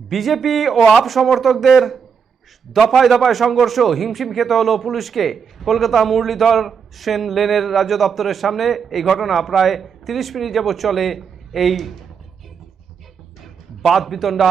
BJP ও up সমর্থকদের দফায় দফায় সংঘর্ষ, হিমশিম খেতে হলো পুলিশকে। কলকাতা মুরলীধর সেন লেনের রাজ্য দপ্তরের সামনে এই ঘটনা। প্রায় 30 মিনিট যাবৎ চলে এই বাদ বিতণ্ডা।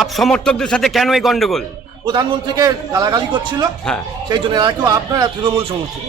আপ সমর্থকদের সাথে কেন এই গন্ডগোল? প্রধানমন্ত্রীকে গালাগালি করছিল, হ্যাঁ, সেই জন্য এরা কেউ আপনারা তৃণমূল সমর্থক।